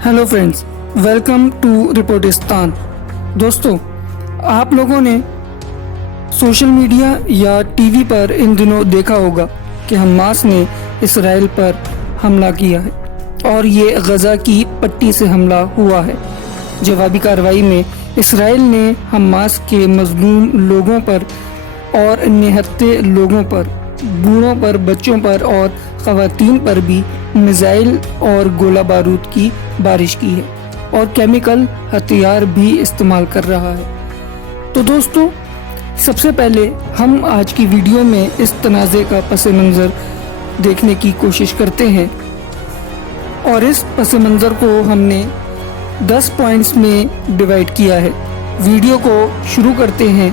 Hello friends, welcome to Reportistan. दोस्तों, आप लोगों ने सोशल मीडिया या टीवी पर इन दिनों देखा होगा कि हमास ने इसराइल पर हमला किया है और ये गज़ा की पट्टी से हमला हुआ है। जवाबी कार्रवाई में इसराइल ने हमास के मजलूम लोगों पर और निहत्थे लोगों पर, बूढ़ों पर, बच्चों पर और ख़वातीन पर भी मिसाइल और गोला बारूद की बारिश की है और केमिकल हथियार भी इस्तेमाल कर रहा है। तो दोस्तों, सबसे पहले हम आज की वीडियो में इस तनाज़े का पस मंज़र देखने की कोशिश करते हैं और इस पस मंज़र को हमने 10 पॉइंट्स में डिवाइड किया है। वीडियो को शुरू करते हैं,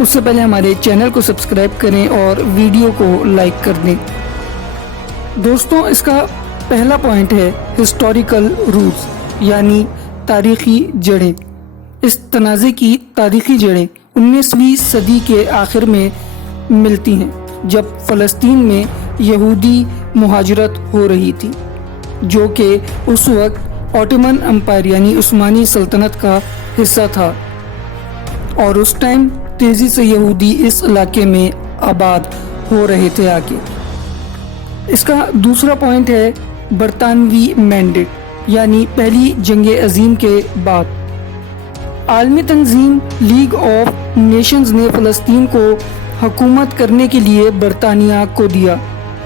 उससे पहले हमारे चैनल को सब्सक्राइब करें और वीडियो को लाइक कर दें। दोस्तों, इसका पहला पॉइंट है हिस्टोरिकल रूट्स, यानी तारीखी जड़ें। इस तनाज़े की तारीखी जड़ें 19वीं सदी के आखिर में मिलती हैं, जब फ़लस्तीन में यहूदी मुहाजिरत हो रही थी, जो कि उस वक्त ऑटोमन एम्पायर यानी उस्मानी सल्तनत का हिस्सा था और उस टाइम तेज़ी से यहूदी इस इलाके में आबाद हो रहे थे आके। इसका दूसरा पॉइंट है बरतानवी मैंडेट, यानी पहली जंग अजीम के बाद आलमी तंजीम लीग ऑफ नेशंस ने फ़लस्तीन को हुकूमत करने के लिए बरतानिया को दिया,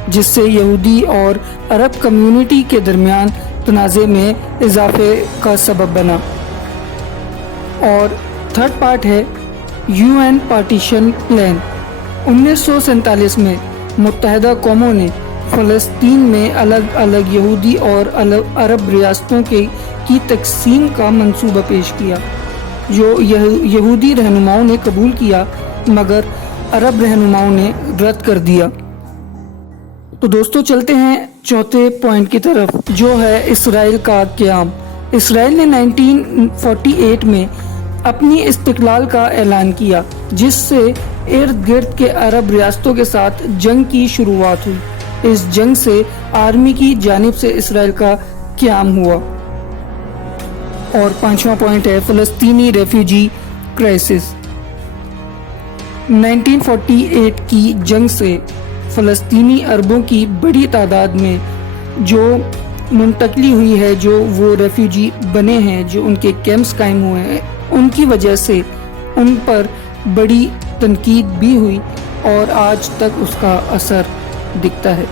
जिससे यहूदी और अरब कम्युनिटी के दरमियान तनाज़े में इजाफे का सबब बना। और थर्ड पार्ट है यूएन पार्टीशन प्लान। 1947 में मुत्तहदा कौमों ने फ़लस्तीन में अलग अलग यहूदी और अरब रियासतों की तकसीम का मंसूबा पेश किया, जो यहूदी रहनुमाओं ने कबूल किया मगर अरब रहनुमाओं ने रद्द कर दिया। तो दोस्तों, चलते हैं चौथे पॉइंट की तरफ, जो है इसराइल का क़याम। इसराइल ने 1948 में अपनी इस्तिक़लाल का ऐलान किया, जिससे इर्द गिर्द के अरब रियासतों के साथ जंग की शुरुआत हुई। इस जंग से आर्मी की जानिब से इसराइल का क़याम हुआ। और पांचवा पॉइंट है फ़लस्तीनी रेफ्यूजी क्राइसिस। 1948 की जंग से फ़लस्तीनी अरबों की बड़ी तादाद में जो मुंतकली हुई है, जो वो रेफ्यूजी बने हैं, जो उनके कैंप्स कायम हुए हैं, उनकी वजह से उन पर बड़ी तनकीद भी हुई और आज तक उसका असर दिखता है।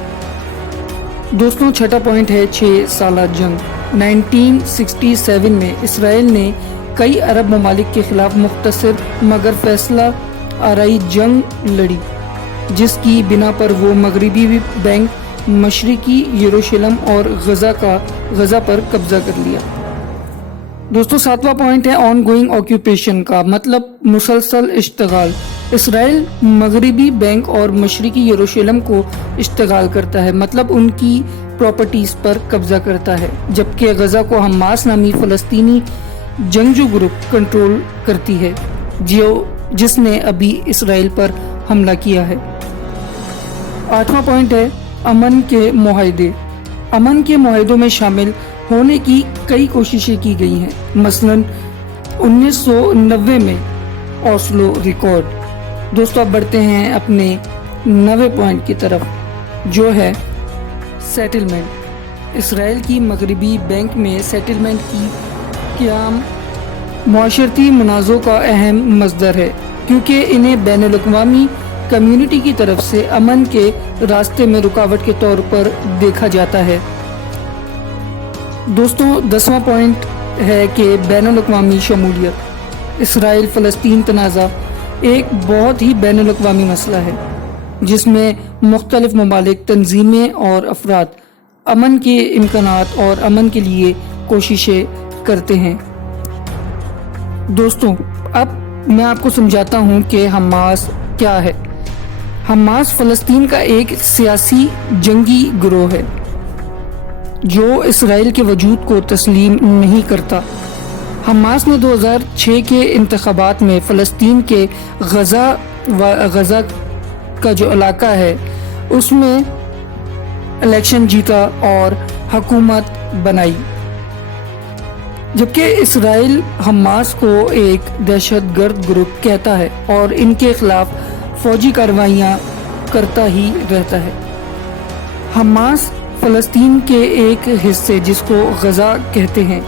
दोस्तों, छठा पॉइंट है 6 साला जंग। 1967 में इसराइल ने कई अरब ममालिक के खिलाफ मुख्तसर मगर फैसला आराई जंग लड़ी, जिसकी बिना पर वो मगरबी बैंक, मशरिकी यरूशलेम और गज़ा पर कब्जा कर लिया। दोस्तों, सातवां पॉइंट है ऑन गोइंग ऑक्यूपेशन का, मतलब मुसलसल इश्तिगाल। इसराइल मगरबी बैंक और मशरिकी यरूशलेम को इश्तिगाल करता है, मतलब उनकी प्रॉपर्टीज़ पर कब्जा करता है, जबकि गज़ा को हमास नामी फ़लस्तीनी जंगजू ग्रुप कंट्रोल करती है, जिसने अभी इसराइल पर हमला किया है। आठवां पॉइंट है अमन के मुआहदे। अमन के मुआहदों में शामिल होने की कई कोशिशें की गई हैं, मसलन 1990 में ओस्लो रिकॉर्ड। दोस्तों, अब बढ़ते हैं अपने 9वें पॉइंट की तरफ, जो है सेटलमेंट। इसराइल की मगरबी बैंक में सेटलमेंट की क़याम मुआशरती मुनाज़ों का अहम मसदर है, क्योंकि इन्हें बैनुल अक़वामी कम्युनिटी की तरफ से अमन के रास्ते में रुकावट के तौर पर देखा जाता है। दोस्तों, 10वां पॉइंट है कि बैनुल अक़वामी शमूलियत। इसराइल फ़लस्तीन तनाज़ा एक बहुत ही बैनुल अक़वामी मसला है, जिसमें मुख्तलिफ ममालिक, तंजीमें और अफराद अमन के इम्कानात और अमन के लिए कोशिशें करते हैं। दोस्तों, अब मैं आपको समझाता हूँ कि हमास क्या है। हमास फ़लस्तीन का एक सियासी जंगी गिरोह है जो इसराइल के वजूद को तस्लीम नहीं करता। हमास ने 2006 के इंतखाबात में फ़लस्तीन के गज़ा का जो इलाका है उसमें इलेक्शन जीता और हुकूमत बनाई। جبکہ اسرائیل حماس کو ایک دہشت گرد گروپ کہتا ہے اور ان کے خلاف فوجی کارروائیاں کرتا ہی رہتا ہے۔ حماس فلسطین کے ایک حصے جس کو غزہ کہتے ہیں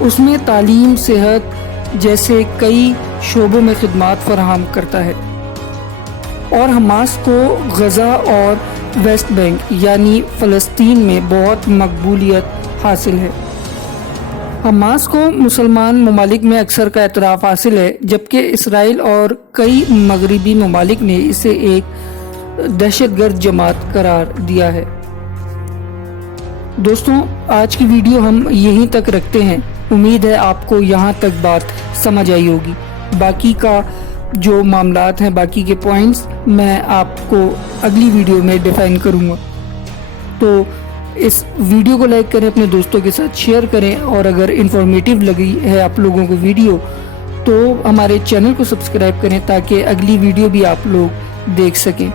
اس میں تعلیم، صحت جیسے کئی شعبوں میں خدمات فراہم کرتا ہے، اور حماس کو غزہ اور ویسٹ بینک یعنی فلسطین میں بہت مقبولیت حاصل ہے۔ حماس کو مسلمان ممالک میں اکثر کا اعتراف حاصل ہے، جبکہ اسرائیل اور کئی مغربی ممالک نے اسے ایک دہشت گرد جماعت قرار دیا ہے۔ دوستوں، آج کی ویڈیو ہم یہیں تک رکھتے ہیں۔ امید ہے آپ کو یہاں تک بات سمجھ آئی ہوگی۔ باقی کا جو معاملات ہیں، باقی کے پوائنٹس میں آپ کو اگلی ویڈیو میں ڈیفائن کروں گا۔ تو اس ویڈیو کو لائک کریں، اپنے دوستوں کے ساتھ شیئر کریں، اور اگر انفارمیٹیو لگی ہے آپ لوگوں کو ویڈیو تو ہمارے چینل کو سبسکرائب کریں تاکہ اگلی ویڈیو بھی آپ لوگ دیکھ سکیں۔